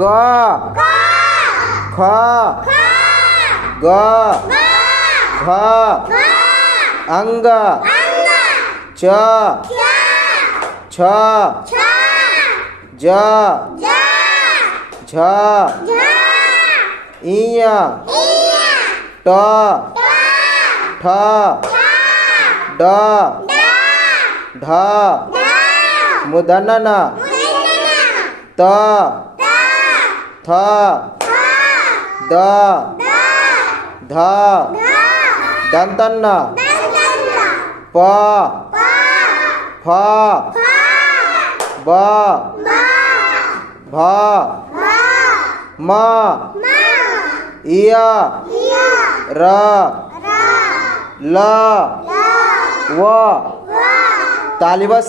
क ख ग घ अंग च छ ज झ इय ट ठ ड ढ मुदनन त थ द ध दंतन्न प फ ब भ म इय र ल व ताली बस।